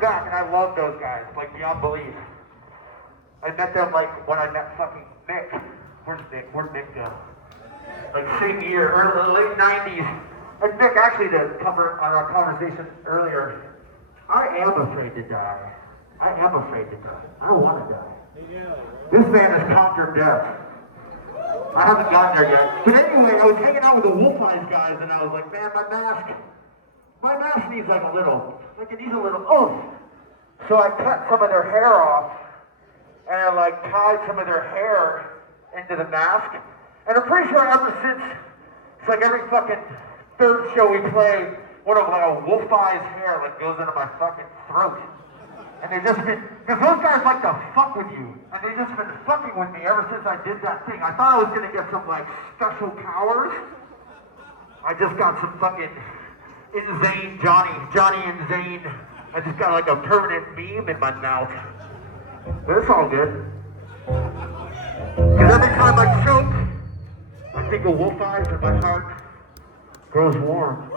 back, and I love those guys, like beyond belief. I met them like when I met fucking Nick. Where's Nick? Where'd Nick go? Like same year, early, late 90s. And Nick, actually to cover on our conversation earlier, I am afraid to die. I am afraid to die. I don't want to die. This man has conquered death. I haven't gotten there yet. But anyway, I was hanging out with the Wolf Eyes guys, and I was like, man, my mask needs like it needs a little oomph. So I cut some of their hair off, and I like tied some of their hair into the mask. And I'm pretty sure ever since, it's like every fucking third show we play, one of like a Wolf Eyes hair like goes into my fucking throat. And they just been, because those guys like to fuck with you. And they just been fucking with me ever since I did that thing. I thought I was gonna get some like special powers. I just got some fucking insane Johnny Insane. I just got like a permanent meme in my mouth. But it's all good. Because every time I choke, I think of Wolf Eyes and my heart grows warm.